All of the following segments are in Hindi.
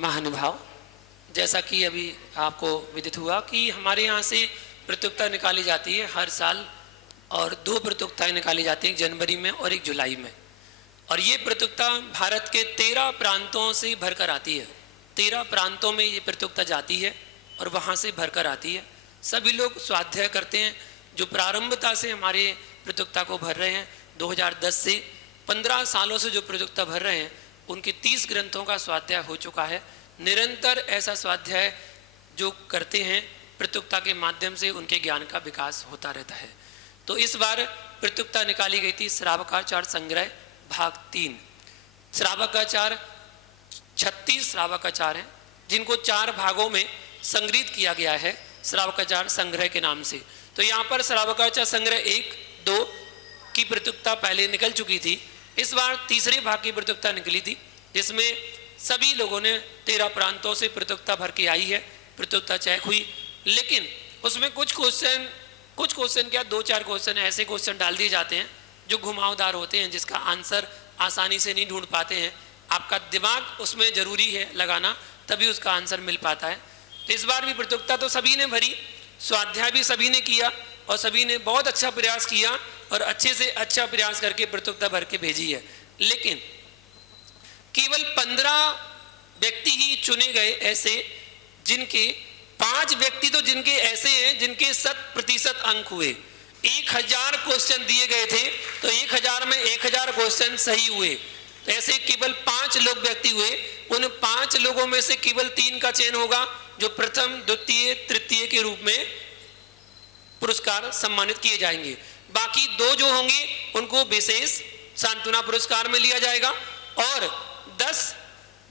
महानुभाव, जैसा कि अभी आपको विदित हुआ कि हमारे यहाँ से प्रतियोगिता निकाली जाती है हर साल, और 2 प्रतियोगिताएँ निकाली जाती हैं, एक जनवरी में और एक जुलाई में। और ये प्रतियोगिता भारत के 13 प्रांतों से भरकर आती है। 13 प्रांतों में ये प्रतियोगिता जाती है और वहाँ से भरकर आती है। सभी लोग स्वाध्याय करते हैं जो प्रारंभता से हमारे प्रतियोगिता को भर रहे हैं। 2010 से 15 सालों से जो प्रतियोगिता भर रहे हैं उनके 30 ग्रंथों का स्वाध्याय हो चुका है। निरंतर ऐसा स्वाध्याय जो करते हैं प्रतियोगिता के माध्यम से उनके ज्ञान का विकास होता रहता है। तो इस बार प्रतियोगिता निकाली गई थी श्रावकाचार संग्रह भाग 3। श्रावकाचार 36 श्रावकाचार हैं जिनको 4 भागों में संग्रहित किया गया है श्रावकाचार संग्रह के नाम से। तो यहाँ पर श्रावकाचार संग्रह 1, 2 की प्रतियोगिता पहले निकल चुकी थी। इस बार तीसरे भाग की प्रतियोगिता निकली थी जिसमें सभी लोगों ने 13 प्रांतों से प्रतियोगिता भर के आई है। प्रतियोगिता चेक हुई, लेकिन उसमें कुछ क्वेश्चन क्या 2-4 क्वेश्चन ऐसे क्वेश्चन डाल दिए जाते हैं जो घुमावदार होते हैं, जिसका आंसर आसानी से नहीं ढूंढ पाते हैं। आपका दिमाग उसमें जरूरी है लगाना, तभी उसका आंसर मिल पाता है। तो इस बार भी प्रतियोगिता तो सभी ने भरी, स्वाध्याय भी सभी ने किया और सभी ने बहुत अच्छा प्रयास किया और अच्छे से अच्छा प्रयास करके प्रतियोगिता भर के भेजी है। लेकिन केवल 15 व्यक्ति ही चुने गए ऐसे जिनके 5 व्यक्ति तो जिनके ऐसे हैं जिनके 100% अंक हुए। 1000 क्वेश्चन दिए गए थे तो 1000 में 1000 क्वेश्चन सही हुए। तो ऐसे केवल 5 लोग व्यक्ति हुए। उन 5 लोगों में से केवल 3 का चयन होगा जो प्रथम, द्वितीय, तृतीय के रूप में पुरस्कार सम्मानित किए जाएंगे। बाकी 2 जो होंगे उनको विशेष सांत्वना पुरस्कार में लिया जाएगा। और 10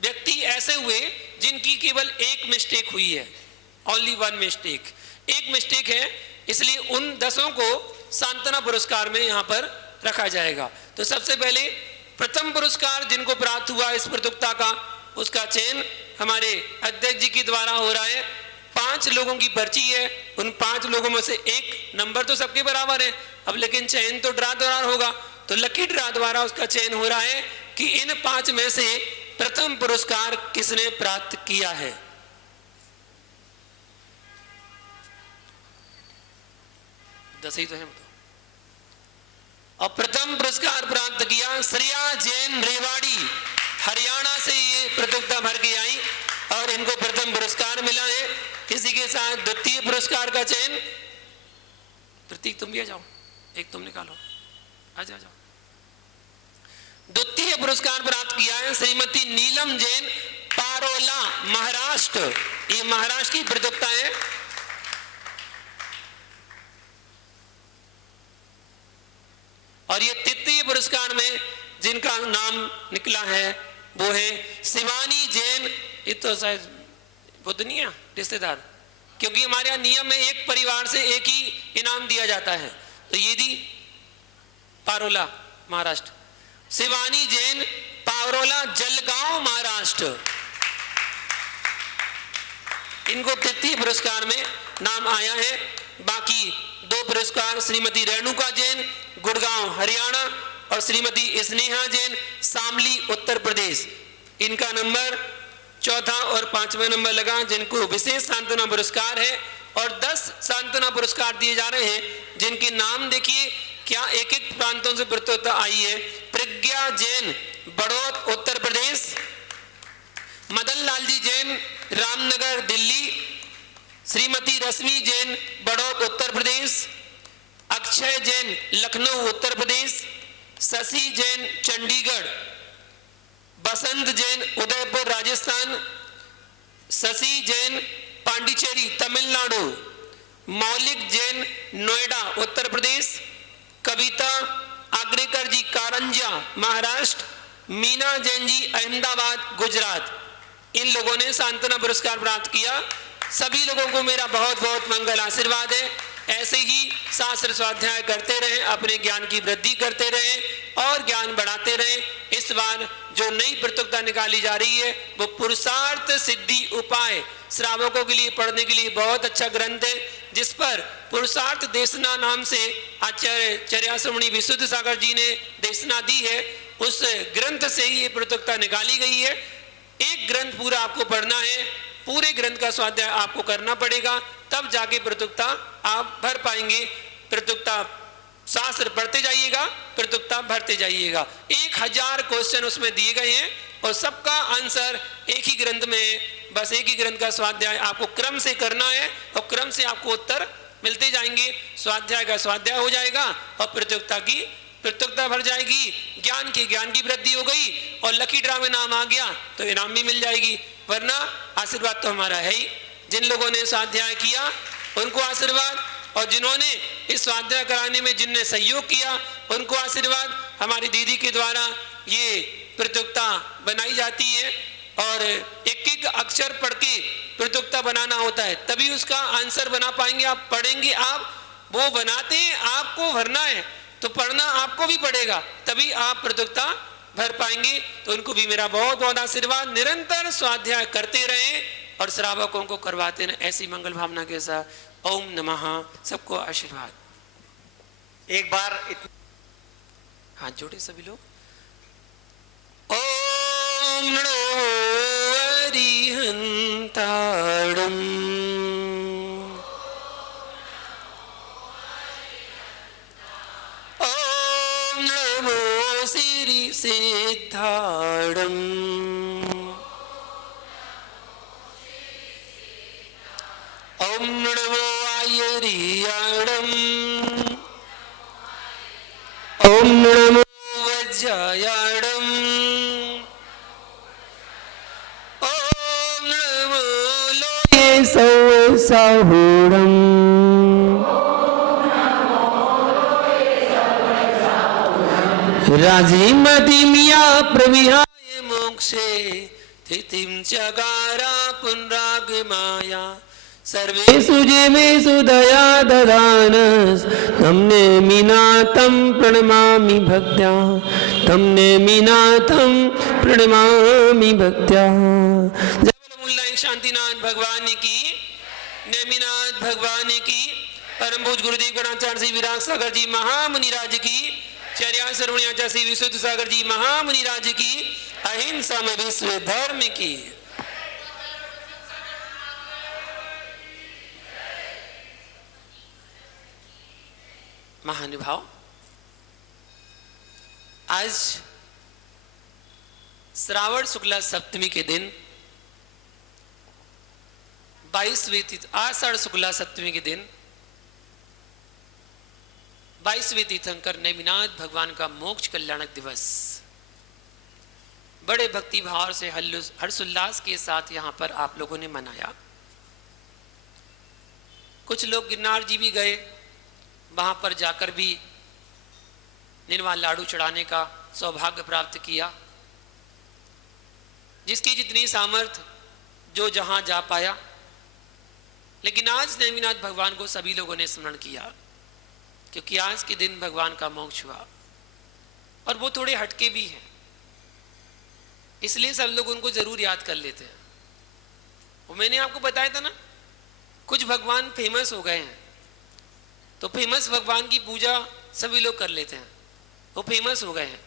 व्यक्ति ऐसे हुए जिनकी केवल 1 मिस्टेक हुई है, ओनली 1 मिस्टेक, 1 मिस्टेक है, इसलिए उन 10 को सांत्वना पुरस्कार में यहाँ पर रखा जाएगा। तो सबसे पहले प्रथम पुरस्कार जिनको प्राप्त हुआ इस प्रतियोगिता का, उसका चयन हमारे अध्यक्ष जी के द्वारा हो रहा है। 5 लोगों की पर्ची है, उन 5 लोगों में से 1 नंबर तो सबके बराबर है, अब लेकिन चयन तो ड्रा द्वारा होगा। तो लकी ड्रा द्वारा उसका चयन हो रहा है कि इन 5 में से प्रथम पुरस्कार किसने प्राप्त किया है। दस ही तो है। और प्रथम पुरस्कार प्राप्त किया श्रेया जैन रेवाड़ी, हरियाणा से ये प्रतियोगिता भर के आई और इनको प्रथम पुरस्कार मिला है। इसी के साथ द्वितीय पुरस्कार का चयन, प्रतीक तुम भी आ जाओ, एक तुम निकालो, आ जाओ। द्वितीय पुरस्कार प्राप्त किया है श्रीमती नीलम जैन, पारोला, महाराष्ट्र। ये महाराष्ट्र की प्रतियोगिता है। और ये तृतीय पुरस्कार में जिनका नाम निकला है वो है शिवानी जैन। ये तो शायद बुद्धनिया रिश्तेदार, क्योंकि हमारे यहाँ नियम में एक परिवार से एक ही इनाम दिया जाता है। तो ये दी पारोला, महाराष्ट्र। शिवानी जैन, पारोला, जलगांव, महाराष्ट्र। इनको तृतीय पुरस्कार में नाम आया है। बाकी 2 पुरस्कार श्रीमती रेणुका जैन, गुड़गांव, हरियाणा, और श्रीमती स्नेहा जैन, शामली, उत्तर प्रदेश। इनका नंबर 4था और 5वां नंबर लगा, जिनको विशेष सांत्वना पुरस्कार है। और 10 सांत्वना पुरस्कार दिए जा रहे हैं जिनके नाम देखिए क्या एक-एक प्रांतों से प्रतियोगिता आई है। प्रज्ञा जैन, बड़ौद, उत्तर प्रदेश। मदन लाल जी जैन, रामनगर, दिल्ली। श्रीमती रश्मि जैन, बड़ौद, उत्तर प्रदेश। अक्षय जैन, लखनऊ, उत्तर प्रदेश। शशि जैन, चंडीगढ़। बसंत जैन, उदयपुर, राजस्थान। शशि जैन, पांडिचेरी, तमिलनाडु। मौलिक जैन, नोएडा, उत्तर प्रदेश। कविता आग्रेकर जी, कारंजा, महाराष्ट्र। मीना जैन जी, अहमदाबाद, गुजरात। इन लोगों ने सांत्वना पुरस्कार प्राप्त किया। सभी लोगों को मेरा बहुत बहुत मंगल आशीर्वाद है। ऐसे ही शास्त्र स्वाध्याय करते रहें, अपने ज्ञान की वृद्धि करते रहें और ज्ञान बढ़ाते रहें। इस बार जो नई प्रतियोगिता निकाली जा रही है वो पुरुषार्थ सिद्धि उपाय श्रावकों के लिए पढ़ने के लिए बहुत अच्छा ग्रंथ है, जिस पर पुरुषार्थ देशना नाम से आचार्य चर्याश्रमणी विशुद्ध सागर जी ने देशना दी है। उस ग्रंथ से ही ये प्रतियोगिता निकाली गई है। एक ग्रंथ पूरा आपको पढ़ना है, पूरे ग्रंथ का स्वाध्याय आपको करना पड़ेगा, तब जाके प्रत्युक्ता आप भर पाएंगे। प्रत्युक्ता शास्त्र पढ़ते जाइएगा, प्रत्युक्ता भरते जाइएगा। 1000 क्वेश्चन उसमें दिए गए हैं और सबका आंसर एक ही ग्रंथ में है। बस एक ही ग्रंथ का स्वाध्याय आपको क्रम से करना है और क्रम से आपको उत्तर मिलते जाएंगे। स्वाध्याय का स्वाध्याय हो जाएगा और प्रत्युक्ता की प्रत्युक्ता भर जाएगी। ज्ञान की वृद्धि हो गई और लकी ड्रा में नाम आ गया तो इनाम भी मिल जाएगी। वरना आशीर्वाद तो हमारा है ही। जिन लोगों ने स्वाध्याय किया उनको आशीर्वाद, और जिन्होंने इस स्वाध्याय कराने में जिनने सहयोग किया उनको आशीर्वाद। हमारी दीदी के द्वारा ये प्रत्युक्ता बनाई जाती है और एक एक अक्षर पढ़ के प्रत्युक्ता बनाना होता है, तभी उसका आंसर बना पाएंगे। आप पढ़ेंगे, आप वो बनाते हैं, आपको भरना है तो पढ़ना आपको भी पड़ेगा, तभी आप प्रत्युक्ता भर पाएंगे। तो उनको भी मेरा बहुत बहुत आशीर्वाद। निरंतर स्वाध्याय करते रहें और श्रावकों को करवाते रहें ऐसी मंगल भावना के साथ। ओम नमः। सबको आशीर्वाद। एक बार हाथ जोड़े सभी लोग। ओम नमो अरिहंताणम्। ओम नमो श्री सिद्धाणम्। ओम नमो आयर्याणम्। ओम नमो वज्रायाणम्। ओम नमो लोये सौसाहुणम्। राजीमतिमिया प्रविहाय मोक्षे स्थितिं चकारा पुनरागमाया। सर्वेषु जीवेषु दया ददानस् तं नेमिनाथं प्रणमामि भक्त्या। तं नेमिनाथं प्रणमामि भक्त्या। जय बोलो मुल्ला शांतिनाथ भगवान की, नेमिनाथ भगवान की, परम पूज्य गुरुदेव गणाचार्य श्री विराग सागर जी महामुनिराज की, चर्या सर्वण्याचार्य श्री विशुद्ध सागर जी महामुनिराज की, अहिंसा में विश्व धर्म की। महानुभाव, आज श्रावण शुक्ला सप्तमी के दिन 22वीं तिथि, आषाढ़ शुक्ला सप्तमी के दिन 22वीं तीर्थंकर नेमिनाथ भगवान का मोक्ष कल्याणक दिवस बड़े भक्ति भाव से हर्षोल्लास के साथ यहाँ पर आप लोगों ने मनाया। कुछ लोग गिरनार जी भी गए, वहाँ पर जाकर भी निर्वाल लाडू चढ़ाने का सौभाग्य प्राप्त किया। जिसकी जितनी सामर्थ्य, जो जहाँ जा पाया। लेकिन आज नेमिनाथ भगवान को सभी लोगों ने स्मरण किया, क्योंकि आज के दिन भगवान का मोक्ष हुआ और वो थोड़े हटके भी हैं, इसलिए सब लोग उनको जरूर याद कर लेते हैं। वो मैंने आपको बताया था ना, कुछ भगवान फेमस हो गए हैं तो फेमस भगवान की पूजा सभी लोग कर लेते हैं, वो फेमस हो गए हैं।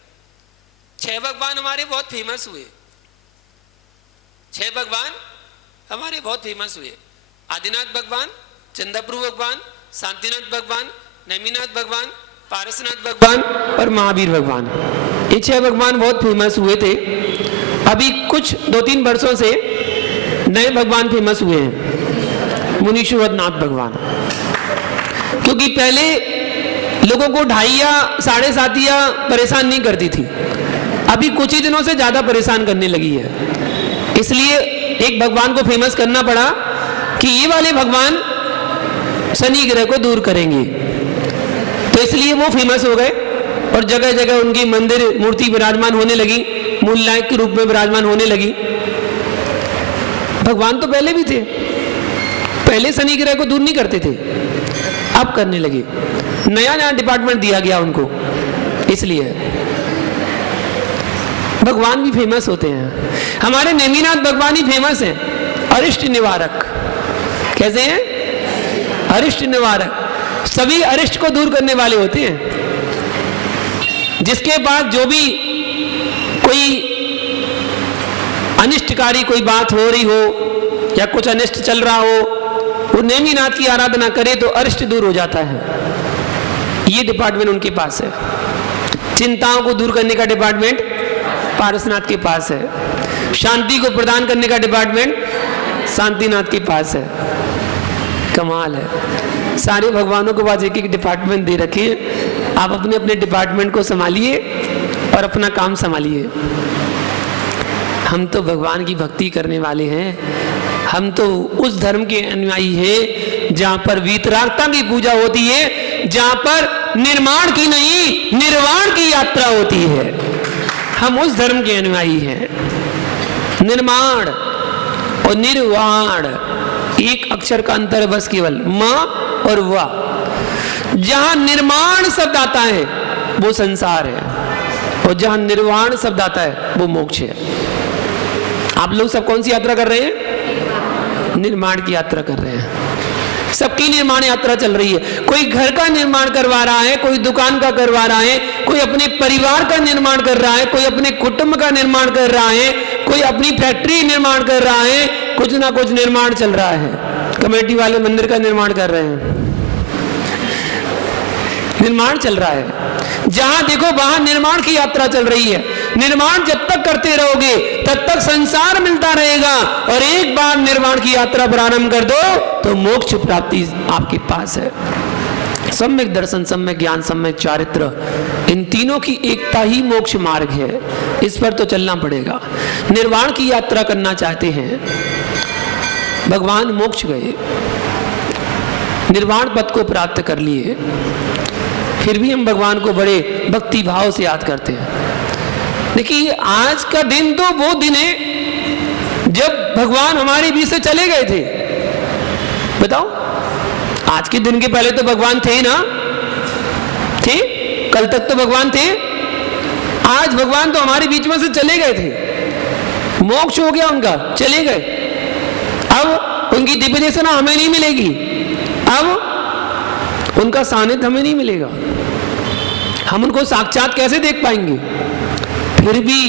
6 भगवान हमारे बहुत फेमस हुए, 6 भगवान हमारे बहुत फेमस हुए। आदिनाथ भगवान, चंद्रप्रभु भगवान, शांतिनाथ भगवान, नेमिनाथ भगवान, पारसनाथ भगवान और महावीर भगवान, ये 6 भगवान बहुत फेमस हुए थे। अभी कुछ 2-3 वर्षों से नए भगवान फेमस हुए हैं, मुनीश्वरनाथ भगवान। क्योंकि पहले लोगों को 2.5 या 7.5 परेशान नहीं करती थी, अभी कुछ ही दिनों से ज्यादा परेशान करने लगी है। इसलिए एक भगवान को फेमस करना पड़ा कि ये वाले भगवान शनि ग्रह को दूर करेंगे, तो इसलिए वो फेमस हो गए और जगह जगह उनकी मंदिर मूर्ति विराजमान होने लगी, मूलनायक के रूप में विराजमान होने लगी। भगवान तो पहले भी थे, पहले शनि ग्रह को दूर नहीं करते थे, अब करने लगे। नया नया डिपार्टमेंट दिया गया उनको, इसलिए भगवान भी फेमस होते हैं। हमारे नेमिनाथ भगवान ही फेमस हैं, अरिष्ट निवारक। कैसे हैं? अरिष्ट निवारक, सभी अरिष्ट को दूर करने वाले होते हैं। जिसके पास जो भी कोई अनिष्टकारी कोई बात हो रही हो या कुछ अनिष्ट चल रहा हो, वो नेमिनाथ की आराधना करे तो अरिष्ट दूर हो जाता है। ये डिपार्टमेंट उनके पास है। चिंताओं को दूर करने का डिपार्टमेंट पारसनाथ के पास है। शांति को प्रदान करने का डिपार्टमेंट शांतिनाथ के पास है। कमाल है, सारे भगवानों के पास एक एक डिपार्टमेंट दे रखे हैं। आप अपने अपने डिपार्टमेंट को संभालिए और अपना काम संभालिए। हम तो भगवान की भक्ति करने वाले हैं, हम तो उस धर्म के अनुयायी हैं जहां पर वीतरागता की पूजा होती है, जहां पर निर्माण की नहीं निर्वाण की यात्रा होती है। हम उस धर्म के अनुयायी हैं। निर्माण और निर्वाण एक अक्षर का अंतर है बस, केवल म और वा। जहां निर्माण शब्द आता है वो संसार है, और जहां निर्वाण शब्द आता है वो मोक्ष है। आप लोग सब कौन सी यात्रा कर रहे हैं? निर्माण की यात्रा कर रहे हैं। सबकी निर्माण यात्रा चल रही है। कोई घर का निर्माण करवा रहा है, कोई दुकान का करवा रहा है, कोई अपने परिवार का निर्माण कर रहा है, कोई अपने कुटुंब का निर्माण कर रहा है, कोई अपनी फैक्ट्री निर्माण कर रहा है। कुछ ना कुछ निर्माण चल रहा है। कमेटी वाले मंदिर का निर्माण कर रहे हैं, निर्माण चल रहा है। जहां देखो वहां निर्माण की यात्रा चल रही है। निर्माण जब तक करते रहोगे तब तक संसार मिलता रहेगा, और एक बार निर्माण की यात्रा प्रारंभ कर दो तो मोक्ष प्राप्ति आपके पास है। सम्यक दर्शन, सम्यक ज्ञान, सम्यक चारित्र, इन तीनों की एकता ही मोक्ष मार्ग है। इस पर तो चलना पड़ेगा। निर्वाण की यात्रा करना चाहते हैं, भगवान मोक्ष गए, निर्वाण पद को प्राप्त कर लिए, फिर भी हम भगवान को बड़े भक्ति भाव से याद करते हैं। देखिए आज का दिन तो वो दिन है जब भगवान हमारे बीच से चले गए थे। बताओ, आज के दिन के पहले तो भगवान थे ना? थे? कल तक तो भगवान थे। आज भगवान तो हमारे बीच में से चले गए थे, मोक्ष हो गया उनका, चले गए। अब उनकी दिव्य दर्शन हमें नहीं मिलेगी, अब उनका सानिध्य हमें नहीं मिलेगा। हम उनको साक्षात कैसे देख पाएंगे? फिर भी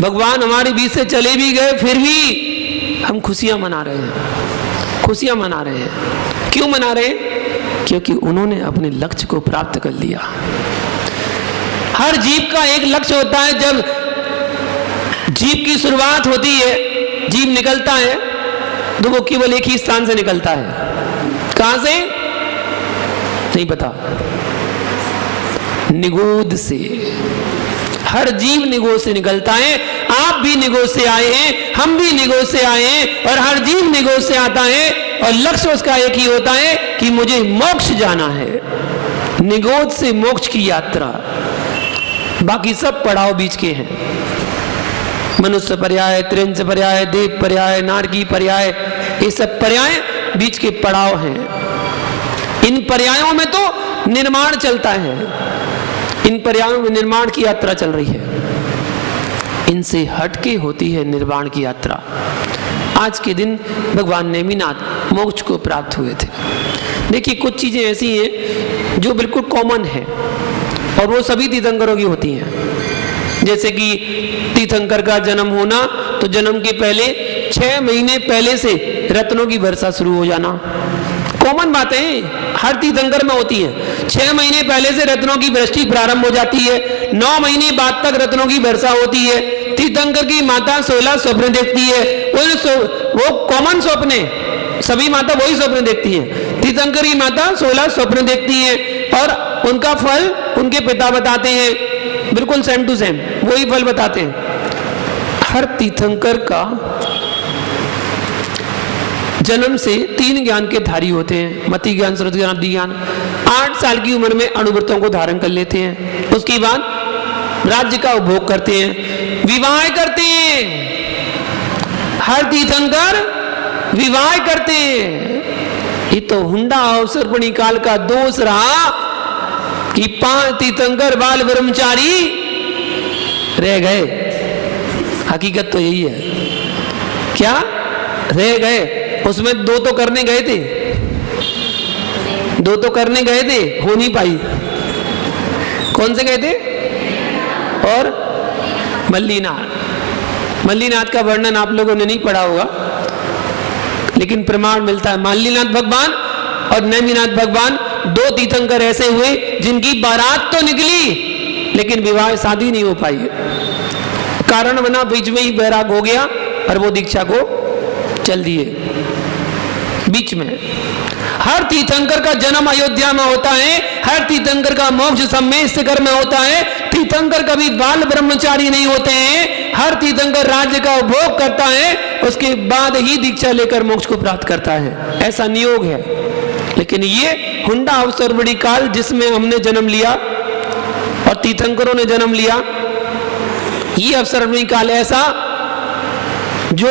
भगवान हमारे बीच से चले भी गए, फिर भी हम खुशियां मना रहे हैं, खुशियां मना रहे हैं। क्यों मना रहे हैं? क्योंकि उन्होंने अपने लक्ष्य को प्राप्त कर लिया। हर जीव का एक लक्ष्य होता है। जब जीव की शुरुआत होती है, जीव निकलता है, तो वो केवल एक ही स्थान से निकलता है। कहां से? नहीं पता। निगोद से। हर जीव निगोद से निकलता है। आप भी निगोद से आए हैं, हम भी निगोद से आए हैं, और हर जीव निगोद से आता है, और लक्ष्य उसका एक ही होता है कि मुझे मोक्ष जाना है। निगोद से मोक्ष की यात्रा। बाकी सब पड़ाव बीच के हैं। मनुष्य पर्याय, त्रिंच पर्याय, देव पर्याय, नारकी पर्याय, ये सब पर्याय बीच के पड़ाव हैं। इन पर्यायों में तो निर्माण चलता है, इन पर्यायों में निर्माण की यात्रा चल रही है। इनसे हटके होती है निर्वाण की यात्रा। आज के दिन भगवान नेमिनाथ मोक्ष को प्राप्त हुए थे। देखिए कुछ चीजें ऐसी हैं जो बिल्कुल कॉमन है, और वो सभी तीर्थंकरों की होती हैं। जैसे कि तीर्थंकर का जन्म होना, तो जन्म के पहले 6 महीने पहले से रत्नों की वर्षा शुरू हो जाना। कॉमन बातें हर तीर्थंकर में होती है। 6 महीने पहले से रत्नों की वृष्टि प्रारंभ हो जाती है। 9 महीने बाद तक रत्नों की वर्षा होती है। तीर्थंकर की माता 16 स्वप्न देखती है। वो कॉमन स्वप्न, सभी माता वही स्वप्न देखती है। तीर्थंकर की माता 16 स्वप्न देखती है, और उनका फल उनके पिता बताते हैं। बिल्कुल सेम टू सेम वही फल बताते हैं। हर तीर्थंकर का जन्म से 3 ज्ञान के धारी होते हैं। मति ज्ञान, श्रुति ज्ञान, बुद्धि ज्ञान। 8 साल की उम्र में अणुव्रतों को धारण कर लेते हैं। उसके बाद राज्य का उपभोग करते हैं, विवाह करते हैं। हर तीर्थंकर विवाह करते हैं। ये तो हुंडा अवसरपणी काल का दोष रहा कि 5 तीर्थंकर बाल ब्रह्मचारी रह गए। हकीकत तो यही है। क्या रह गए? उसमें 2 तो करने गए थे, 2 तो करने गए थे, हो नहीं पाई। कौन से गए थे? और मल्लीनाथ। मल्लीनाथ का वर्णन आप लोगों ने नहीं पढ़ा होगा, लेकिन प्रमाण मिलता है। मल्लीनाथ भगवान और नेमिनाथ भगवान दो तीर्थंकर ऐसे हुए जिनकी बारात तो निकली लेकिन विवाह शादी नहीं हो पाई। कारण बना बीच में ही बैराग हो गया और वो दीक्षा को चल दिए बीच में। हर तीर्थंकर का जन्म अयोध्या में होता है, हर तीर्थंकर का मोक्ष सम्मेद शिखर में होता है। तीर्थंकर कभी बाल ब्रह्मचारी नहीं होते हैं। हर तीर्थंकर राज्य का उपभोग करता है, उसके बाद ही दीक्षा लेकर मोक्ष को प्राप्त करता है, ऐसा नियोग है। लेकिन ये हुंडा अवसरवड़ी काल जिसमें हमने जन्म लिया और तीर्थंकरों ने जन्म लिया, ये अवसरवड़ी काल ऐसा जो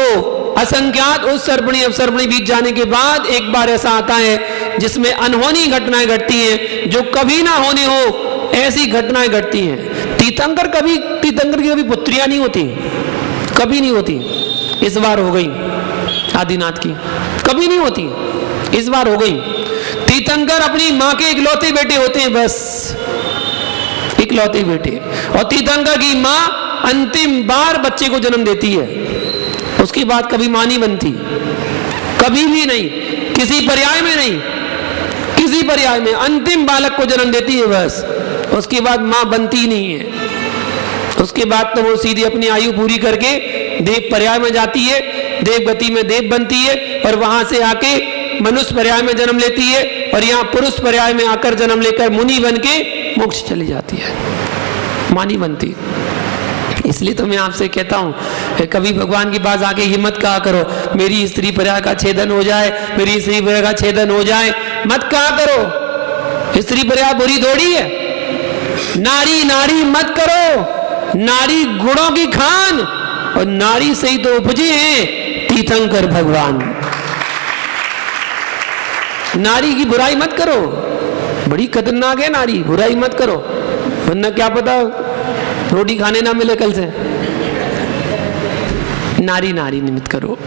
असंख्यात उस अवसरवड़ी बीत जाने के बाद एक बार ऐसा आता है जिसमें अनहोनी घटनाएं घटती हैं, जो कभी ना होने हो ऐसी घटनाएं घटती हैं। तीर्थंकर की कभी पुत्रियां नहीं होती, कभी नहीं होती। इस बार हो गई आदिनाथ की, कभी नहीं होती, इस बार हो गई। तीर्थंकर अपनी माँ के इकलौते बेटे होते हैं, बस इकलौते बेटे। और तीर्थंकर की माँ अंतिम बार बच्चे को जन्म देती है, उसके बाद कभी मां नहीं बनती, कभी भी नहीं, किसी पर्याय में नहीं, किसी पर्याय में अंतिम बालक को जन्म देती है बस, उसके बाद मां बनती नहीं है। उसके बाद तो वो सीधी अपनी आयु पूरी करके देव पर्याय में जाती है, देव गति में देव बनती है और वहां से आके मनुष्य पर्याय में जन्म लेती है और यहाँ पुरुष पर्याय में आकर जन्म लेकर मुनि बन के मोक्ष चली जाती है, मां नहीं बनती। इसलिए तो मैं आपसे कहता हूं, कभी भगवान के पास आके हिम्मत कहा करो मेरी स्त्री पर्याय का छेदन हो जाए, मेरी स्त्री पर्याय का छेदन हो जाए, मत कहा करो। स्त्री पर्याय बुरी थोड़ी है, नारी नारी मत करो, नारी गुणों की खान और नारी से ही तो उपजे हैं तीर्थंकर भगवान। नारी की बुराई मत करो, बड़ी खतरनाक है नारी, बुराई मत करो, वरना क्या पता रोटी खाने ना मिले कल से। नारी नारी निमित्त करो,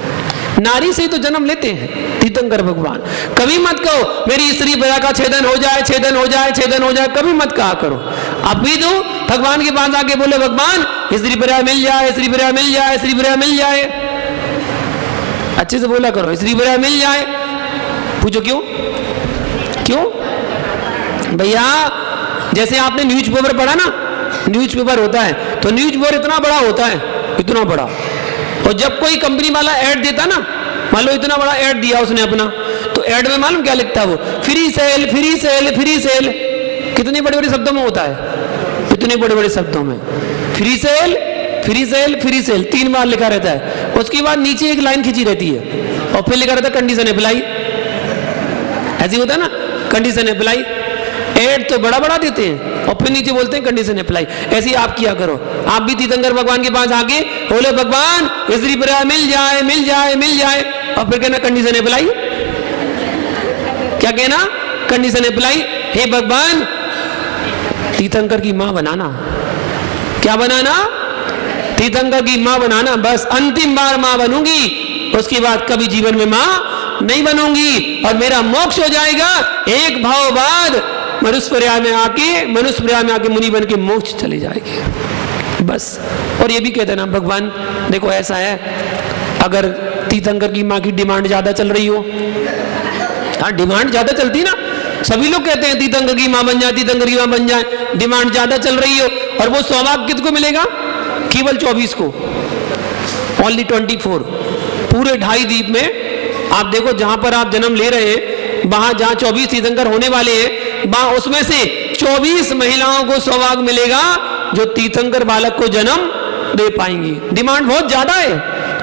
नारी से तो जन्म लेते हैं तीर्थंकर भगवान। कभी मत कहो मेरी स्त्री पर्याय का छेदन हो जाए, छेदन हो जाए, छेदन हो जाए, कभी मत कहा करो। अभी तो भगवान के पास आके बोले भगवान स्त्री पर्याय मिल जाए, स्त्री पर्याय मिल जाए, स्त्री पर्याय मिल जाए, अच्छे से बोला करो, स्त्री पर्याय मिल जाए। पूछो क्यों? क्यों भैया? जैसे आपने न्यूज़पेपर पढ़ा ना, न्यूज़पेपर होता है तो न्यूज़पेपर इतना बड़ा होता है, इतना बड़ा, और जब कोई कंपनी वाला ऐड देता ना, मान लो इतना बड़ा ऐड दिया उसने अपना, तो ऐड में मालूम क्या लिखता है वो? Free sale, free sale, free sale. कितने बड़े बड़े शब्दों में होता है, इतने बड़े बड़े शब्दों में free sale, free sale, free sale 3 बार लिखा रहता है। उसके बाद नीचे एक लाइन खींची रहती है और फिर लिखा रहता है कंडीशन अप्लाई। ऐसे होता है ना, कंडीशन अप्लाई। ऐड तो बड़ा बड़ा देते हैं और फिर नीचे बोलते हैं कंडीशन अप्लाई। ऐसे आप किया करो। आप भी तीर्थंकर भगवान के पास आके बोले भगवान स्त्री पर्याय मिल जाए, मिल जाए, मिल जाए, और फिर कहना कंडीशन अप्लाई। क्या कहना? Condition apply. हे भगवान तीर्थंकर की मां बनाना। क्या बनाना? तीर्थंकर की मां बनाना। बस अंतिम बार मां बनूंगी, उसके बाद कभी जीवन में मां नहीं बनूंगी और मेरा मोक्ष हो जाएगा। एक भाव बाद मनुष्य पर्याय में आके मुनि बन के मोक्ष चले जाएंगे बस। और ये भी कहते ना भगवान देखो ऐसा है, अगर तीर्थंकर की माँ की डिमांड ज्यादा चल रही हो, हाँ डिमांड ज्यादा चलती ना, सभी लोग कहते हैं तीर्थंकर की माँ बन जाए, तीर्थंकर की माँ बन जाए, डिमांड ज्यादा चल रही हो, और वो सौभाग्य किसको मिलेगा? केवल 24 को, ओनली 24। पूरे 2.5 द्वीप में आप देखो जहां पर आप जन्म ले रहे हैं, वहां जहां 24 तीर्थंकर होने वाले हैं, वहां उसमें से 24 महिलाओं को सौभाग्य मिलेगा जो तीर्थंकर बालक को जन्म दे पाएंगी। डिमांड बहुत ज्यादा है,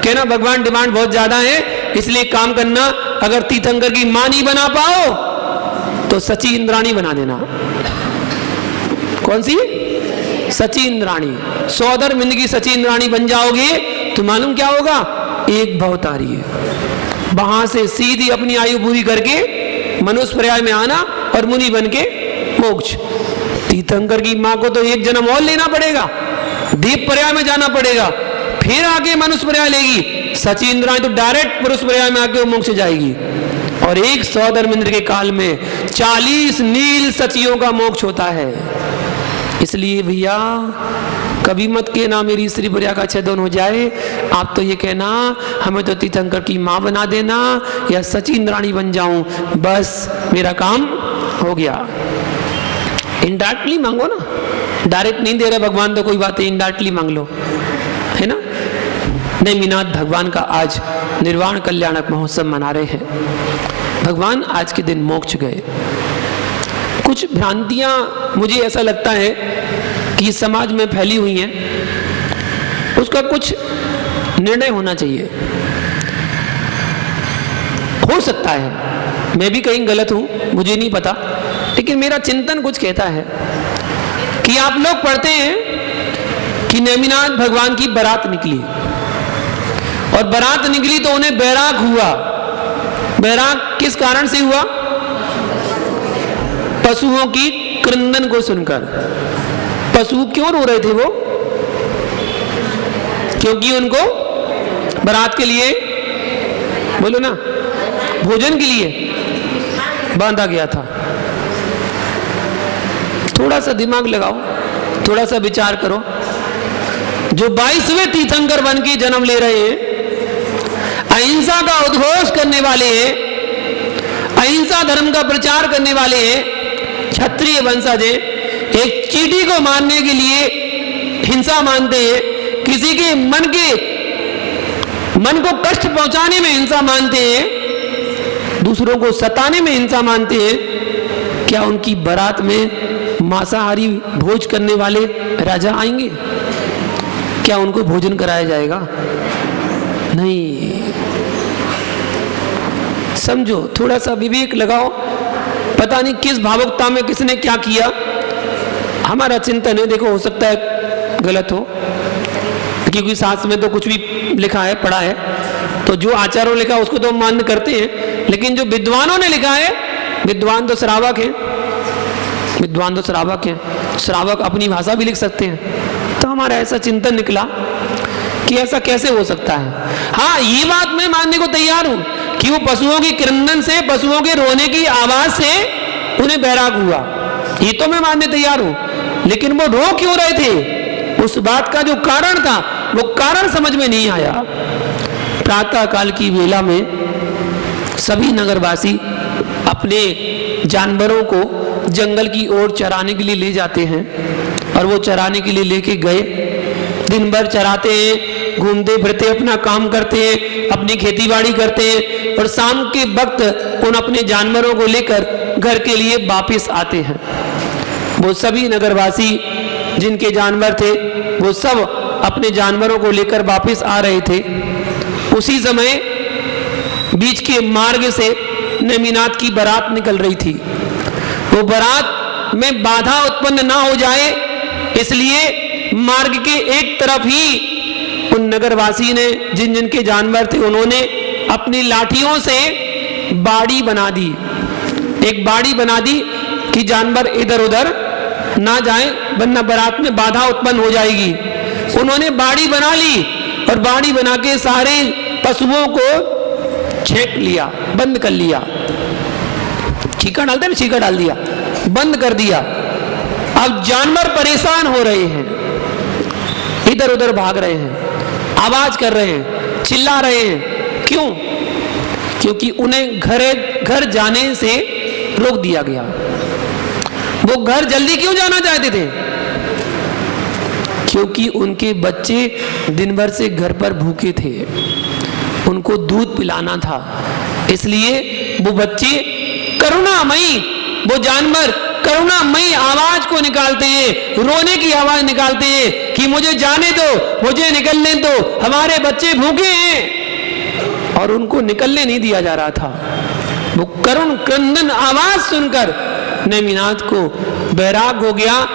कहना भगवान डिमांड बहुत ज्यादा है, इसलिए काम करना, अगर तीर्थंकर की मां नहीं बना पाओ तो सची इंद्राणी बना देना। कौन सी? सची इंद्राणी। सौदर की सची इंद्राणी बन जाओगे तो मालूम क्या होगा? एक भवतारी है, वहां से सीधी अपनी आयु पूरी करके मनुष्य पर्याय में आना और मुनि बन के मोक्ष। तीर्थंकर की मां को तो एक जन्म और लेना पड़ेगा, दीप पर्याय में जाना पड़ेगा, फिर आगे मनुष्य पर्याय लेगी। सची इंद्राणी तो डायरेक्ट पुरुष पर्याय में आके वो मोक्ष जाएगी। और एक 100 धर्मेंद्र के काल में 40 नील सचियों का मोक्ष होता है। इसलिए भैया कभी मत कहना मेरी स्त्री प्रिया का छेदन हो जाए, आप तो ये कहना हमें तो तीर्थंकर की माँ बना देना या सचिन रानी बन जाऊं, बस मेरा काम हो गया। इनडायरेक्टली मांगो ना, डायरेक्ट नहीं दे रहे भगवान तो कोई बात नहीं, इनडायरेक्टली मांग लो, है ना। नेमिनाथ भगवान का आज निर्वाण कल्याणक महोत्सव मना रहे हैं। भगवान आज के दिन मोक्ष गए। कुछ भ्रांतियां मुझे ऐसा लगता है कि समाज में फैली हुई हैं, उसका कुछ निर्णय होना चाहिए। हो सकता है मैं भी कहीं गलत हूं, मुझे नहीं पता, लेकिन मेरा चिंतन कुछ कहता है कि आप लोग पढ़ते हैं कि नेमिनाथ भगवान की बारात निकली और बारात निकली तो उन्हें बैराग हुआ। बैराग किस कारण से हुआ? पशुओं की क्रंदन को सुनकर। पशु क्यों रो रहे थे वो? क्योंकि उनको बारात के लिए, बोलो ना, भोजन के लिए बांधा गया था। थोड़ा सा दिमाग लगाओ, थोड़ा सा विचार करो। जो 22वें तीर्थंकर बन के जन्म ले रहे हैं, अहिंसा का उद्घोष करने वाले हैं, अहिंसा धर्म का प्रचार करने वाले हैं, क्षत्रिय वंशज हैं, एक चींटी को मारने के लिए हिंसा मानते हैं, किसी के मन को कष्ट पहुंचाने में हिंसा मानते हैं, दूसरों को सताने में हिंसा मानते हैं, क्या उनकी बारात में मांसाहारी भोज करने वाले राजा आएंगे? क्या उनको भोजन कराया जाएगा? नहीं। समझो, थोड़ा सा विवेक लगाओ। पता नहीं किस भावुकता में किसने क्या किया। हमारा चिंतन है, देखो हो सकता है गलत हो, क्योंकि शास्त्र में तो कुछ भी लिखा है, पढ़ा है, तो जो आचार्यों लिखा उसको तो हम मान्य करते हैं, लेकिन जो विद्वानों ने लिखा है, विद्वान तो श्रावक हैं, विद्वान तो श्रावक हैं, श्रावक अपनी भाषा भी लिख सकते हैं। तो हमारा ऐसा चिंतन निकला कि ऐसा कैसे हो सकता है। हाँ, ये बात मैं मानने को तैयार हूं कि वो पशुओं की क्रंदन से, पशुओं के रोने की आवाज से उन्हें बैराग हुआ, ये तो मैं मानने तैयार हूं, लेकिन वो रो क्यों रहे थे, उस बात का जो कारण था वो कारण समझ में नहीं आया। प्रातः काल की वेला में सभी नगरवासी अपने जानवरों को जंगल की ओर चराने के लिए ले जाते हैं, और वो चराने के लिए लेके गए। दिन भर चराते हैं, घूमते फिरते अपना काम करते हैं, अपनी खेतीबाड़ी करते हैं, और शाम के वक्त उन अपने जानवरों को लेकर घर के लिए वापस आते हैं। वो सभी नगरवासी जिनके जानवर थे, वो सब अपने जानवरों को लेकर वापस आ रहे थे। उसी समय बीच के मार्ग से नेमिनाथ की बारात निकल रही थी। वो बारात में बाधा उत्पन्न ना हो जाए, इसलिए मार्ग के एक तरफ ही उन नगरवासी ने, जिन जिन के जानवर थे, उन्होंने अपनी लाठियों से बाड़ी बना दी। एक बाड़ी बना दी कि जानवर इधर उधर ना जाए, वरना बारात में बाधा उत्पन्न हो जाएगी। उन्होंने बाड़ी बना ली, और बाड़ी बना के सारे पशुओं को छेक लिया, बंद कर लिया। छीका डालते ना, छीका डाल दिया, बंद कर दिया। अब जानवर परेशान हो रहे हैं, इधर उधर भाग रहे हैं, आवाज कर रहे हैं, चिल्ला रहे हैं। क्यों? क्योंकि उन्हें घर जाने से रोक दिया गया। वो घर जल्दी क्यों जाना चाहते थे? क्योंकि उनके बच्चे दिन भर से घर पर भूखे थे, उनको दूध पिलाना था। इसलिए वो बच्चे करुणामयी, वो जानवर करुणामयी आवाज को निकालते हैं, रोने की आवाज निकालते हैं कि मुझे जाने दो, मुझे निकलने दो, हमारे बच्चे भूखे हैं। और उनको निकलने नहीं दिया जा रहा था। वो करुण क्रंदन आवाज सुनकर नेमिनाथ को बैराग हो गया।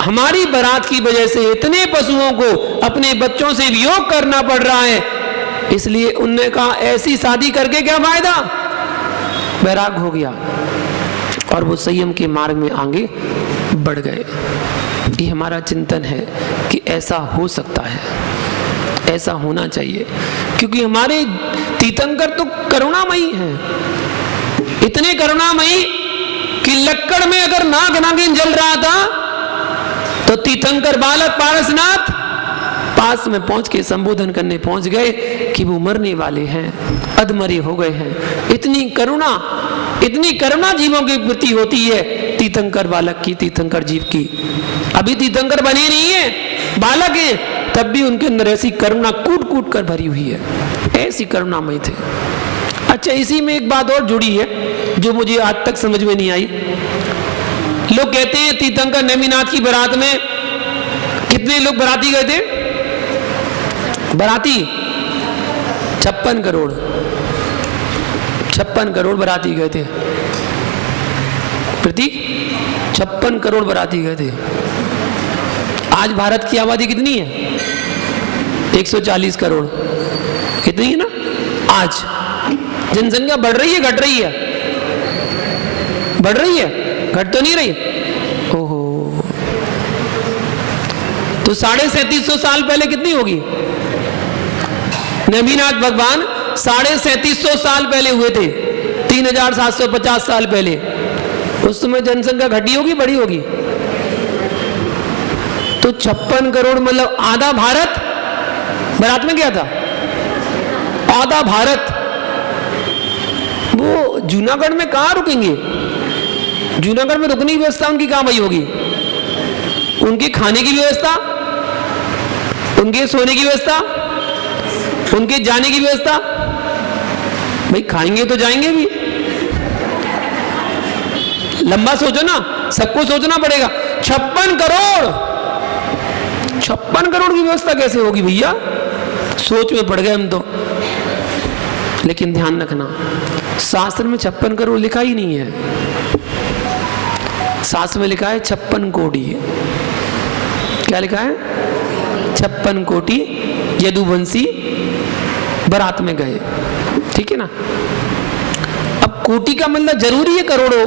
हमारी बारात की वजह से इतने पशुओं को अपने बच्चों से वियोग करना पड़ रहा है, इसलिए उनने कहा ऐसी शादी करके क्या फायदा। बैराग हो गया और वो संयम के मार्ग में आगे बढ़ गए। ये हमारा चिंतन है कि ऐसा हो सकता है, ऐसा होना चाहिए, क्योंकि हमारे तीर्थंकर तो करुणामयी हैं, इतने करुणामयी कि लक्कड़ में अगर नाग नागिन जल रहा था तो तीर्थंकर बालक पारसनाथ पास में पहुंच के संबोधन करने पहुंच गए कि वो मरने वाले हैं, अधमरे हो गए हैं। इतनी करुणा जीवों के प्रति होती है तीर्थंकर बालक की, तीर्थंकर जीव की। अभी तीर्थंकर बने नहीं है, बालक है, तब भी उनके अंदर ऐसी करुणा कूट कूट कर भरी हुई है, ऐसी करुणामय थे। अच्छा, इसी में एक बात और जुड़ी है जो मुझे आज तक समझ में नहीं आई। लोग कहते हैं तीर्थंकर नेमिनाथ की बारात में कितने लोग बाराती गए थे? बाराती 56 करोड़, 56 करोड़ बाराती गए थे। प्रतीक, 56 करोड़ बाराती गए थे। आज भारत की आबादी कितनी है? 140 करोड़, कितनी है ना? आज जनसंख्या बढ़ रही है, घट रही है? बढ़ रही है, घट तो नहीं रही। ओहो, तो 3750 साल पहले कितनी होगी? नेमिनाथ भगवान 3750 साल पहले हुए थे, 3750 साल पहले। उस समय जनसंख्या घटी होगी, बढ़ी होगी? तो 56 करोड़ मतलब आधा भारत बारात में गया था, आधा भारत। वो जूनागढ़ में कहाँ रुकेंगे? जूनागढ़ में रुकने की व्यवस्था उनकी कहाँ भाई होगी? उनके खाने की व्यवस्था, उनके सोने की व्यवस्था, उनके जाने की व्यवस्था? भाई खाएंगे तो जाएंगे भी, लंबा सोचो ना, सबको सोचना पड़ेगा। 56 करोड़ की व्यवस्था कैसे होगी भैया? सोच में पड़ गए हम तो। लेकिन ध्यान रखना, शास्त्र में 56 करोड़ लिखा ही नहीं है, शास्त्र में लिखा है 56 कोटि। क्या लिखा है? 56 कोटि यदुवंशी बारात में गए, ठीक है ना? अब कोटि का मतलब जरूरी है करोड़ों,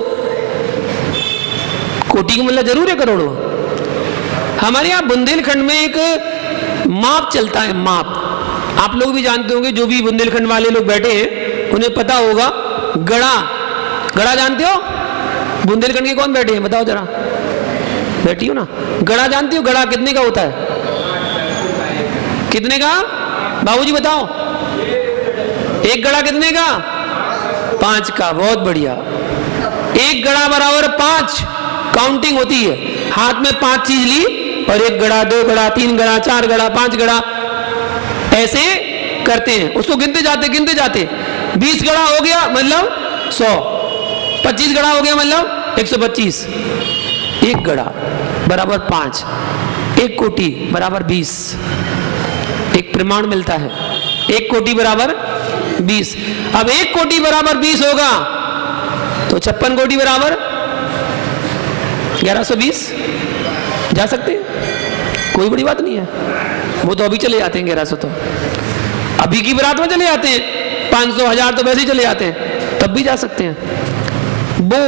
कोटि का मतलब जरूर है करोड़ों। हमारे यहाँ बुंदेलखंड में एक माप चलता है, माप। आप लोग भी जानते होंगे, जो भी बुंदेलखंड वाले लोग बैठे हैं उन्हें पता होगा। गड़ा, गड़ा जानते हो? बुंदेलखंड के कौन बैठे हैं बताओ जरा, बैठी हो ना? गड़ा जानती हो? गड़ा कितने का होता है? कितने का बाबूजी बताओ? एक गड़ा कितने का? 5 का। बहुत बढ़िया। एक गड़ा बराबर 5 काउंटिंग होती है। हाथ में 5 चीज ली और 1 गड़ा, 2 गड़ा, 3 गड़ा, 4 गड़ा, 5 गड़ा, ऐसे करते हैं। उसको गिनते जाते 20 गड़ा हो गया मतलब 100, 25 गड़ा हो गया मतलब 125। 1 गड़ा बराबर 5, 1 कोटि बराबर 20। एक प्रमाण मिलता है, 1 कोटि बराबर 20। अब 1 कोटि बराबर 20 होगा तो 56 कोटि बराबर 1120। जा सकते हैं, कोई बड़ी बात नहीं है। वो तो अभी चले जाते हैं 1100, तो अभी की बारात में चले जाते हैं। 500 1000 तो वैसे ही चले जाते हैं, तब भी जा सकते हैं। वो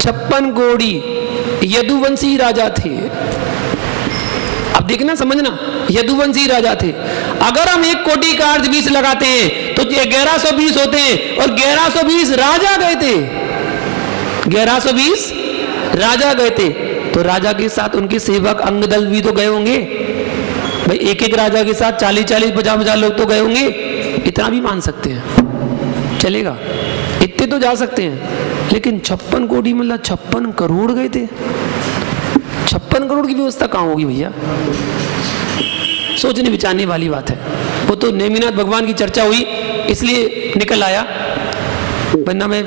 56 कोटि यदुवंशी राजा थे। अब देखना, समझना, यदुवंशी राजा थे। अगर हम 1 कोटि का अर्थ 20 लगाते हैं तो 1120 होते हैं, और 1120 राजा गए थे। 1120 राजा गए थे, तो राजा के साथ उनके सेवक अंगदल भी तो गए होंगे भाई। एक राजा के साथ 40-40, 50-50 लोग तो गए होंगे। इतना भी मान सकते हैं, चलेगा, इतने तो जा सकते हैं। लेकिन 56 कोटि मतलब 56 करोड़ गए थे। 56 करोड़ की व्यवस्था कहाँ होगी भैया? सोचने विचारने वाली बात है। वो तो नेमिनाथ भगवान की चर्चा हुई इसलिए निकल आया, वरना मैं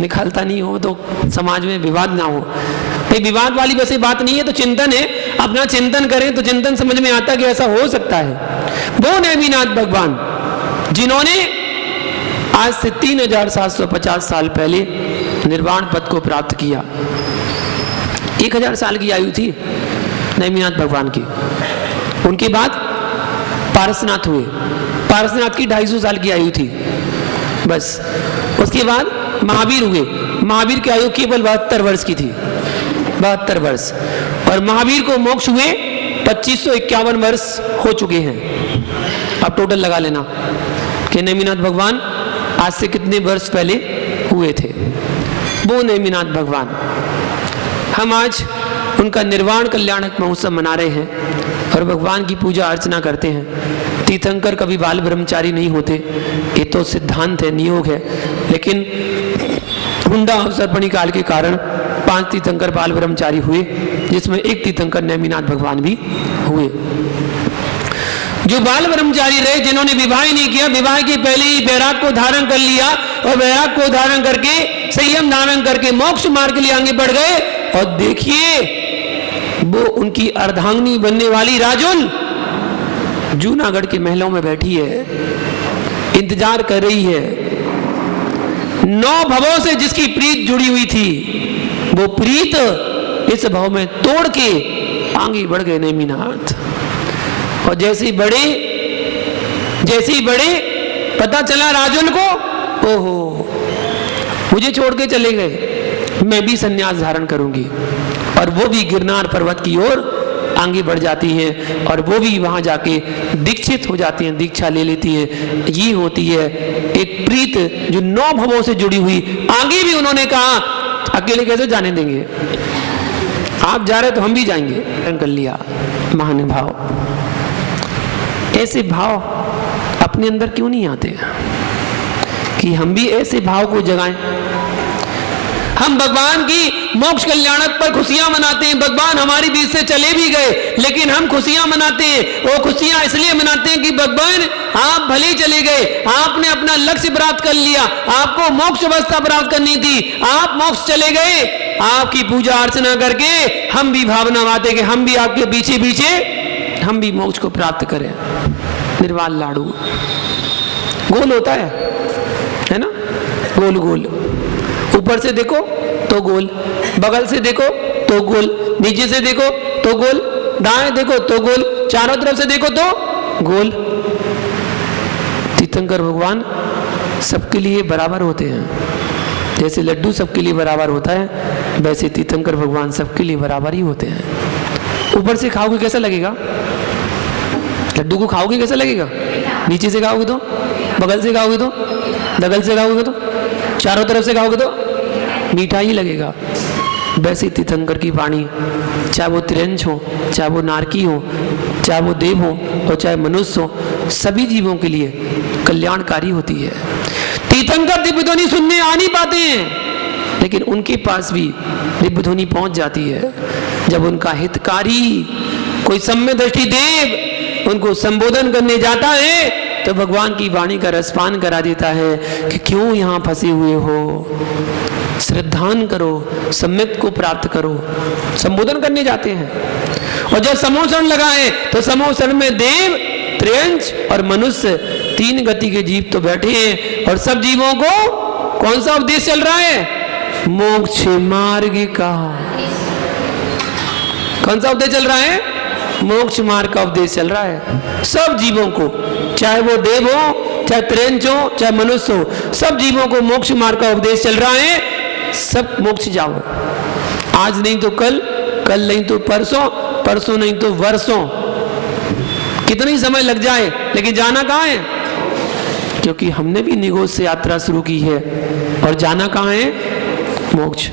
निकालता नहीं हो तो समाज में विवाद ना हो। भाई विवाद वाली वैसे बात नहीं है, तो चिंतन है, अपना चिंतन करें तो चिंतन समझ में आता कि ऐसा हो सकता है। वो नेमिनाथ भगवान जिन्होंने आज से 3750 साल पहले निर्वाण पद को प्राप्त किया। 1000 साल की आयु थी नेमिनाथ भगवान की। उनके बाद पारसनाथ हुए, पारसनाथ की 250 साल की आयु थी बस। उसके बाद महावीर हुए, महावीर की आयु केवल 72 वर्ष की थी, 72 वर्ष। और महावीर को मोक्ष हुए 2551 वर्ष हो चुके हैं। अब टोटल लगा लेना कि नेमिनाथ भगवान आज से कितने वर्ष पहले हुए थे। वो नेमिनाथ भगवान, हम आज उनका निर्वाण कल्याणक महोत्सव मना रहे हैं और भगवान की पूजा अर्चना करते हैं। तीर्थंकर कभी बाल ब्रह्मचारी नहीं होते, ये तो सिद्धांत है, नियोग है। लेकिन हुंडा अवसर्पणी काल के कारण 5 तीर्थंकर बाल ब्रह्मचारी हुए, जिसमें एक तीर्थंकर नेमिनाथ भगवान भी हुए। जो बाल ब्रह्मचारी रहे, जिन्होंने विवाह ही नहीं किया, विवाह के पहले ही वैराग को धारण कर लिया और वैराग को धारण करके संयम धारण करके मोक्ष मार्ग के लिए आगे बढ़ गए। और देखिए वो उनकी अर्धांगिनी बनने वाली राजुल जूनागढ़ के महलों में बैठी है, इंतजार कर रही है। 9 भवों से जिसकी प्रीत जुड़ी हुई थी, वो प्रीत इस भव में तोड़ के आगे बढ़ गए नेमिनाथ। और जैसे ही बड़े पता चला राजुल को, ओहो मुझे छोड़ के चले गए, मैं भी संन्यास धारण करूंगी। और वो भी गिरनार पर्वत की ओर आगे बढ़ जाती हैं और वो भी वहां जाके दीक्षित हो जाती हैं, दीक्षा ले लेती है। ये होती है एक प्रीत जो 9 भवों से जुड़ी हुई। आगे भी उन्होंने कहा अकेले कैसे जाने देंगे, आप जा रहे तो हम भी जाएंगे, कर लिया। महानुभाव, ऐसे भाव अपने अंदर क्यों नहीं आते कि हम भी ऐसे भाव को जगाएं। हम भगवान की मोक्ष कल्याणक पर खुशियां मनाते हैं, भगवान हमारी बीच से चले भी गए लेकिन हम खुशियां मनाते हैं। वो खुशियां इसलिए मनाते हैं कि भगवान आप भले चले गए, आपने अपना लक्ष्य प्राप्त कर लिया, आपको मोक्ष अवस्था प्राप्त करनी थी, आप मोक्ष चले गए। आपकी पूजा अर्चना करके हम भी भावना माते कि हम भी आपके पीछे पीछे हम भी मोक्ष को प्राप्त करें। निर्वाल लाडू गोल होता है ना, गोल गोल, ऊपर से देखो तो गोल, बगल से देखो तो गोल, नीचे से देखो तो गोल, दाएं देखो तो गोल, चारों तरफ से देखो तो गोल। तीर्थंकर भगवान सबके लिए बराबर होते हैं। जैसे लड्डू सबके लिए बराबर होता है, वैसे तीर्थंकर भगवान सबके लिए बराबर ही होते हैं। ऊपर से खाओगे कैसा लगेगा, लड्डू को खाओगे कैसा लगेगा, नीचे से खाओगे तो, बगल से खाओगे तो, दगल से खाओगे तो, चारों तरफ से खाओगे तो मीठा ही लगेगा। वैसे तीर्थंकर की वाणी, चाहे वो त्रियंच हो, चाहे वो नारकी हो, चाहे वो देव हो और चाहे मनुष्य हो, सभी जीवों के लिए कल्याणकारी होती है। तीर्थंकर दिव्य ध्वनि सुनने आ नहीं पाते हैं, लेकिन उनके पास भी दिव्य ध्वनि पहुंच जाती है। जब उनका हितकारी कोई सम्य दृष्टि देव उनको संबोधन करने जाता है तो भगवान की वाणी का रसपान करा देता है कि क्यों यहाँ फंसे हुए हो, श्रद्धान करो, सम्यक को प्राप्त करो। संबोधन करने जाते हैं और जब समोसरण लगा है तो समोसरण में देव, त्रियंच और मनुष्य 3 गति के जीव तो बैठे हैं और सब जीवों को कौन सा उपदेश चल रहा है, मोक्ष मार्ग का। कौन सा उपदेश चल रहा है, मोक्ष मार्ग का उपदेश चल रहा है सब जीवों को, चाहे वो देव हो, चाहे त्रियंच हो, चाहे मनुष्य हो, सब जीवों को मोक्ष मार्ग का उपदेश चल रहा है। सब मोक्ष जाओ, आज नहीं तो कल, कल नहीं तो परसों, परसों नहीं तो वर्षों, कितनी समय लग जाए, लेकिन जाना कहाँ है, क्योंकि हमने भी निगोज से यात्रा शुरू की है और जाना कहाँ है, मोक्ष।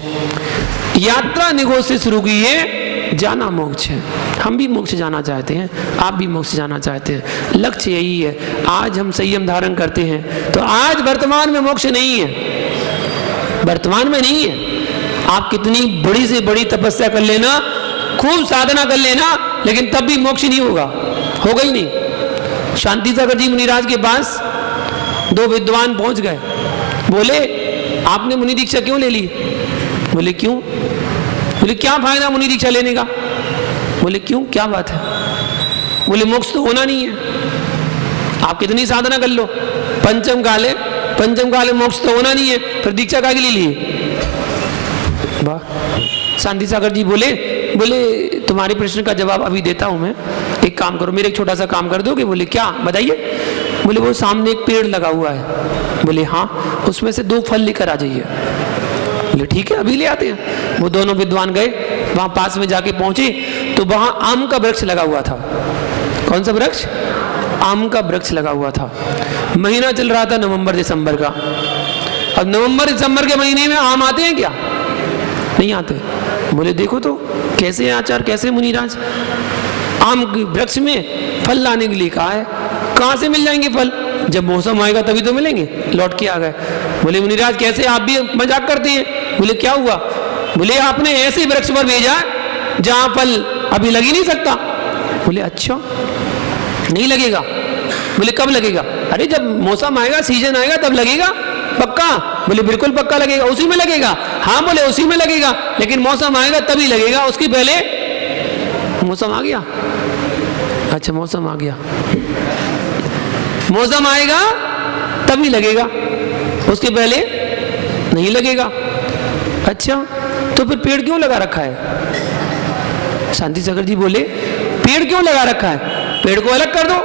यात्रा निगोज से शुरू की है, जाना मोक्ष है। हम भी मोक्ष जाना चाहते हैं, आप भी मोक्ष जाना चाहते हैं, लक्ष्य यही है। आज हम संयम धारण करते हैं तो आज वर्तमान में मोक्ष नहीं है, वर्तमान में नहीं है। आप कितनी बड़ी से बड़ी तपस्या कर लेना, खूब साधना कर लेना, लेकिन तब भी मोक्ष नहीं होगा, होगा ही नहीं। शांति सागर जी मुनिराज के पास 2 विद्वान पहुंच गए, बोले आपने मुनि दीक्षा क्यों ले ली? बोले क्यों? बोले क्या फायदा मुनि दीक्षा लेने का? बोले क्यों, क्या बात है? बोले मोक्ष तो होना नहीं है, आप कितनी साधना कर लो, पंचम काले मोक्ष तो होना नहीं है, फिर दीक्षा काहे के लिए लिए? वाह। शांति सागर जी बोले तुम्हारे प्रश्न का जवाब अभी देता हूं मैं, एक काम करो, मेरे एक छोटा सा काम कर दोगे? बोले क्या, बताइए। बोले वो सामने एक पेड़ लगा हुआ है। बोले हाँ, उसमें से 2 फल लेकर आ जाइए। बोले ठीक है, अभी ले आते हैं। वो दोनों विद्वान गए, वहां पास में जाके पहुंचे तो वहां आम का वृक्ष लगा हुआ था। कौन सा वृक्ष? आम का वृक्ष लगा हुआ था। महीना चल रहा था नवंबर दिसंबर का। अब नवंबर दिसंबर के महीने में आम आते हैं क्या? नहीं आते। बोले देखो तो कैसे आचार्य, कैसे मुनिराज? आम के वृक्ष में फल लाने के लिए कहा है, कहाँ से मिल जाएंगे फल? जब मौसम आएगा तभी तो मिलेंगे। लौट के आ गए। बोले मुनिराज कैसे, आप भी मजाक करते हैं? बोले क्या हुआ? बोले आपने ऐसे वृक्ष पर भेजा जहां फल अभी लग ही नहीं सकता। बोले अच्छा, नहीं लगेगा? बोले कब लगेगा? अरे जब मौसम आएगा, सीजन आएगा तब लगेगा। पक्का? बोले बिल्कुल पक्का लगेगा। उसी में लगेगा? हाँ। बोले उसी में लगेगा, लेकिन मौसम आएगा तभी लगेगा, उसके पहले। मौसम आ गया? अच्छा मौसम आ गया, मौसम आएगा तभी लगेगा, उसके पहले नहीं लगेगा। अच्छा तो फिर पेड़ क्यों लगा रखा है? शांति सागर जी बोले पेड़ क्यों लगा रखा है? पेड़ को अलग कर दो।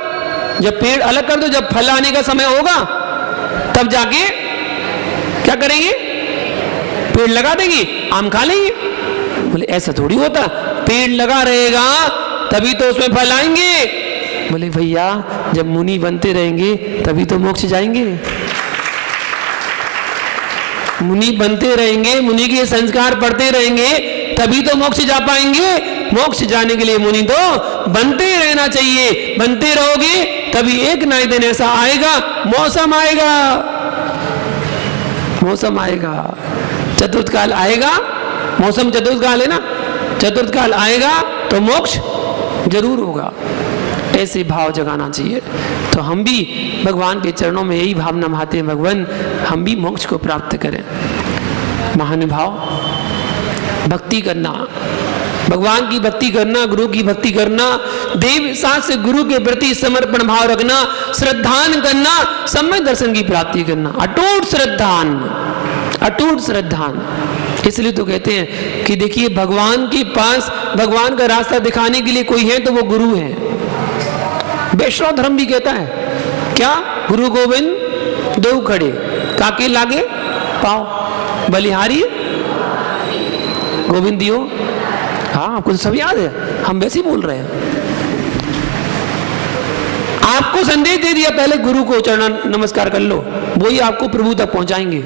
जब पेड़ अलग कर दो, जब फल आने का समय होगा तब जाके क्या करेंगे? पेड़ लगा देंगे, आम खा लेंगे। बोले ऐसा थोड़ी होता, पेड़ लगा रहेगा तभी तो उसमें फल आएंगे। बोले भैया जब मुनि बनते रहेंगे तभी तो मोक्ष जाएंगे। मुनि बनते रहेंगे, मुनि के संस्कार पढ़ते रहेंगे तभी तो मोक्ष जा पाएंगे। मोक्ष जाने के लिए मुनि तो बनते रहना चाहिए। बनते रहोगे तभी एक ना एक दिन ऐसा आएगा, मौसम आएगा, मौसम आएगा, चतुर्थ काल आएगा। मौसम चतुर्थ काल है ना, चतुर्थ काल आएगा तो मोक्ष जरूर होगा। ऐसे भाव जगाना चाहिए। तो हम भी भगवान के चरणों में यही भावना भाते हैं, भगवान हम भी मोक्ष को प्राप्त करें। महानुभाव, भक्ति करना, भगवान की भक्ति करना, गुरु की भक्ति करना, देव शास्त्र गुरु के प्रति समर्पण भाव रखना, श्रद्धान करना, सम्यक दर्शन की प्राप्ति करना, अटूट श्रद्धान, अटूट श्रद्धान। इसलिए तो कहते हैं कि देखिए भगवान के पास भगवान का रास्ता दिखाने के लिए कोई है तो वो गुरु है। वैष्णव धर्म भी कहता है क्या? गुरु गोविंद दो खड़े, काके लागे पाओ, बलिहारी गोविंद दियो। हाँ आपको तो सब याद है, हम वैसे ही बोल रहे हैं। आपको संदेश दे दिया, पहले गुरु को चरण नमस्कार कर लो, वही आपको प्रभु तक पहुंचाएंगे,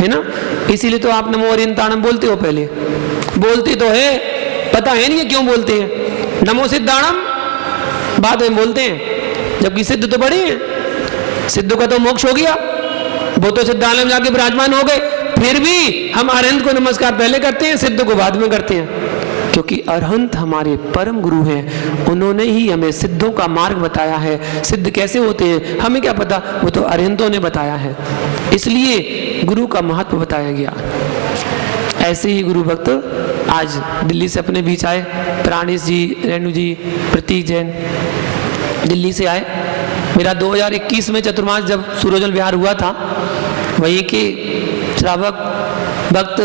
है ना? इसीलिए तो आप नमो अरियंताणम बोलते हो। पहले बोलते तो है, पता है नहीं क्यों बोलते हैं। नमो सिद्धाणम बाद में बोलते हैं, जबकि सिद्ध तो बड़े हैं। सिद्ध का तो मोक्ष हो गया, वो तो सिद्धालय में जाके विराजमान हो गए। फिर भी हम अरहंत को नमस्कार पहले करते हैं, सिद्ध को बाद में करते हैं, क्योंकि अरहंत हमारे परम गुरु हैं। उन्होंने ही हमें सिद्धों का मार्ग बताया है। सिद्ध कैसे होते हैं हमें क्या पता, वो तो अरहंतों ने बताया है। इसलिए गुरु का महत्व बताया गया। ऐसे ही गुरु भक्त आज दिल्ली से अपने बीच आए, प्राणेश जी, रेणु जी, प्रतीक जैन दिल्ली से आए। मेरा 2021 में चतुर्मास जब सूर्योजल विहार हुआ था, वही के श्रावक भक्त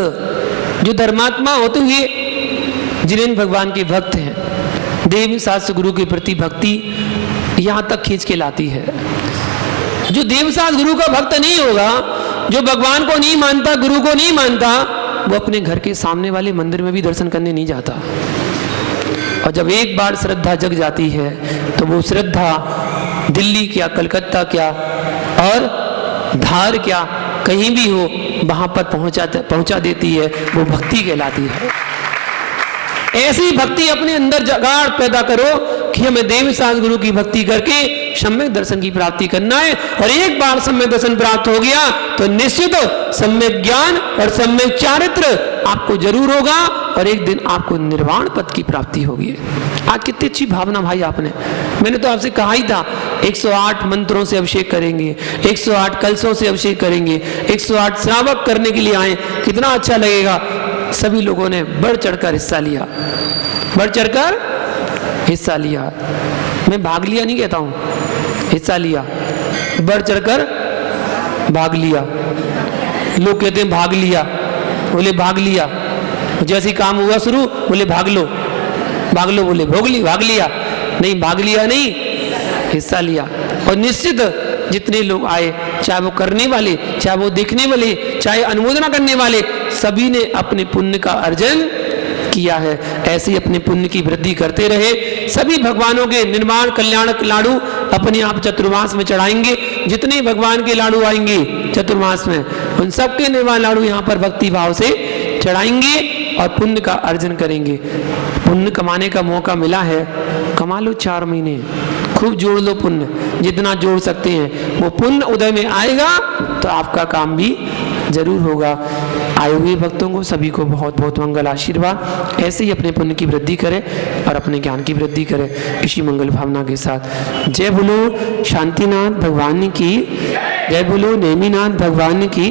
जो धर्मात्मा होते हुए जिन भगवान के भक्त हैं, देव शास्त्र गुरु के प्रति भक्ति यहाँ तक खींच के लाती है। जो देव शास्त्र गुरु का भक्त नहीं होगा, जो भगवान को नहीं मानता, गुरु को नहीं मानता, वो अपने घर के सामने वाले मंदिर में भी दर्शन करने नहीं जाता। और जब एक बार श्रद्धा जग जाती है तो वो श्रद्धा दिल्ली क्या, कलकत्ता क्या और धार क्या, कहीं भी हो वहां पर पहुंचा देती है। वो भक्ति कहलाती है। ऐसी भक्ति अपने अंदर जगाड़ पैदा करो कि हमें देव शास्त्र गुरु की भक्ति करके सम्यक दर्शन की प्राप्ति करना है। और एक बार सम्यक दर्शन प्राप्त हो गया तो निश्चित सम्यक ज्ञान और सम्यक चारित्र आपको जरूर होगा और एक दिन आपको निर्वाण पद की प्राप्ति होगी। आज कितनी अच्छी भावना भाई आपने, मैंने तो आपसे कहा ही था 108 मंत्रों से अभिषेक करेंगे, 108 कलशों से अभिषेक करेंगे, 108 श्रावक करने के लिए आए, कितना अच्छा लगेगा। सभी लोगों ने बढ़ चढ़कर हिस्सा लिया, बढ़ चढ़कर हिस्सा लिया। मैं भाग लिया नहीं कहता हूं, हिस्सा लिया, बढ़ चढ़कर भाग लिया। लोग कहते हैं भाग लिया, बोले भाग लिया, जैसे ही काम हुआ शुरू बोले भाग लो, भाग लो, बोले भाग लिया नहीं, भाग लिया नहीं, हिस्सा लिया। और निश्चित जितने लोग आए, चाहे वो करने वाले, चाहे वो देखने वाले, चाहे अनुमोदना करने वाले, सभी ने अपने पुण्य का अर्जन किया है। ऐसे ही अपने पुण्य की वृद्धि करते रहे। सभी भगवानों के निर्माण कल्याणक लाडू अपने आप चतुर्मास में चढ़ाएंगे। जितने भगवान के लाडू आएंगे चतुर्मास में, उन सबके निर्माण लाडू यहाँ पर भक्ति भाव से चढ़ाएंगे। और पुण्य का अर्जन करेंगे। पुण्य कमाने का मौका मिला है, कमा लो 4 महीने, खूब जोड़ लो पुण्य, जितना जोड़ सकते हैं। वो पुण्य उदय में आएगा तो आपका काम भी जरूर होगा। आए हुए भक्तों को सभी को बहुत बहुत मंगल आशीर्वाद। ऐसे ही अपने पुण्य की वृद्धि करें और अपने ज्ञान की वृद्धि करें इसी मंगल भावना के साथ। जय बोलो शांतिनाथ भगवान की, जय बोलो नेमिनाथ भगवान की।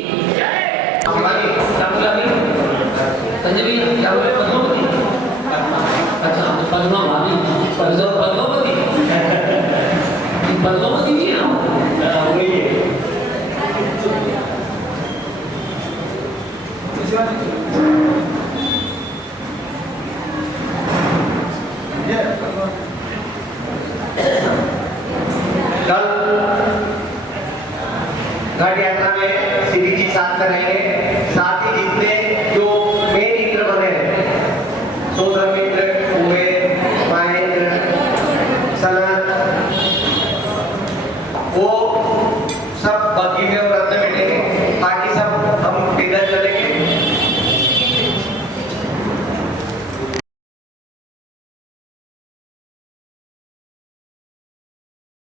कल घाट यात्रा में श्री जी साथ करेंगे।